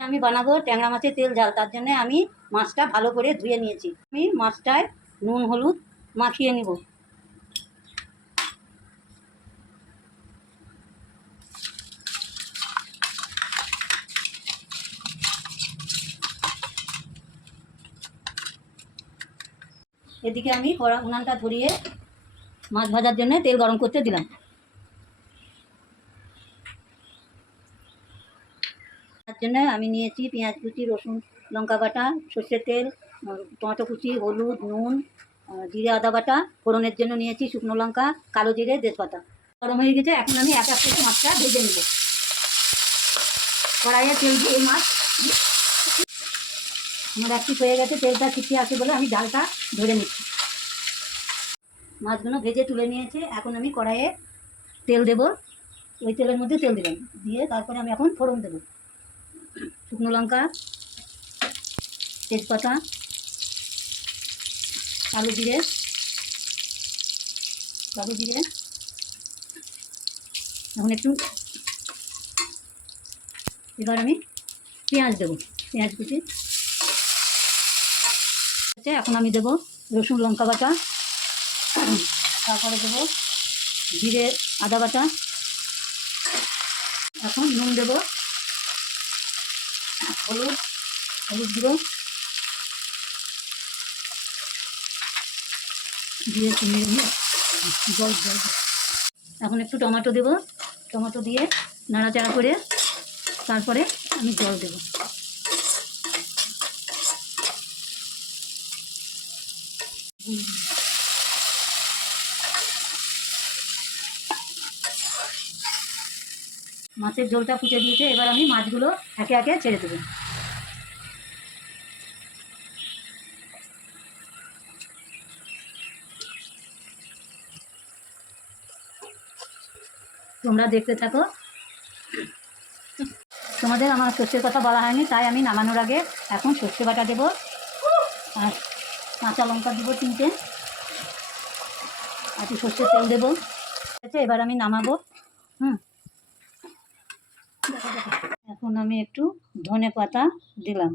আমি বানাবো ট্যাংরা মাছের তেল ঝাল, তার জন্য আমি মাছটা ভালো করে ধুয়ে নিয়েছি। আমি মাছটায় নুন হলুদ মাখিয়ে নিব। এদিকে আমি উনানটা ধরিয়ে মাছ ভাজার জন্য তেল গরম করতে দিলাম। তার জন্য আমি নিয়েছি পেঁয়াজ কুচি, রসুন লঙ্কা বাটা, সর্ষের তেল, টমেটো কুচি, হলুদ, নুন, জিরে আদা বাটা। ফোড়নের জন্য নিয়েছি শুকনো লঙ্কা, কালো জিরে, তেজপাতা। গরম হয়ে গেছে, এখন আমি এক এক করে মাছটা ভেজে নেব। কড়াইয়ে তেল দিয়ে মাছ আমার এক পিস হয়ে গেছে, তেলটা ছিটিয়ে আসে বলে আমি ঝালটা ধরে নিচ্ছি। মাছগুলো ভেজে তুলে নিয়েছে, এখন আমি কড়াইয়ে তেল দেব। ওই তেলের মধ্যে তেল দিলাম, দিয়ে তারপরে আমি এখন ফোড়ন দেবো। শুকনো লঙ্কা, তেজপাতা, কালো জিরে, এখন একটু এবার আমি পেঁয়াজ দেবো, পেঁয়াজ কুচি। এখন আমি দেবো রসুন লঙ্কা বাটা, তারপরে দেবো জিরে আদা বাটা, এখন নুন দেবো, হলুদ গুঁড়ো দিয়ে জল এখন একটু টমেটো দেবো, টমেটো দিয়ে নাড়াচাড়া করে তারপরে আমি জল দেবো। মাছের ঝোলটা ফুটে দিয়েছে, এবার আমি মাছগুলো একে একে ছেড়ে দেবো। তোমরা দেখতে থাকো। তোমাদের আমার সর্ষের কথা বলা হয়নি, তাই আমি নামানোর আগে এখন সর্ষে বাটা দেবো, আর কাঁচা লঙ্কা দেবো 3টে, আর একটু সর্ষের তেল দেবো। এবার আমি নামাবো। এখন আমি একটু ধনে পাতা দিলাম।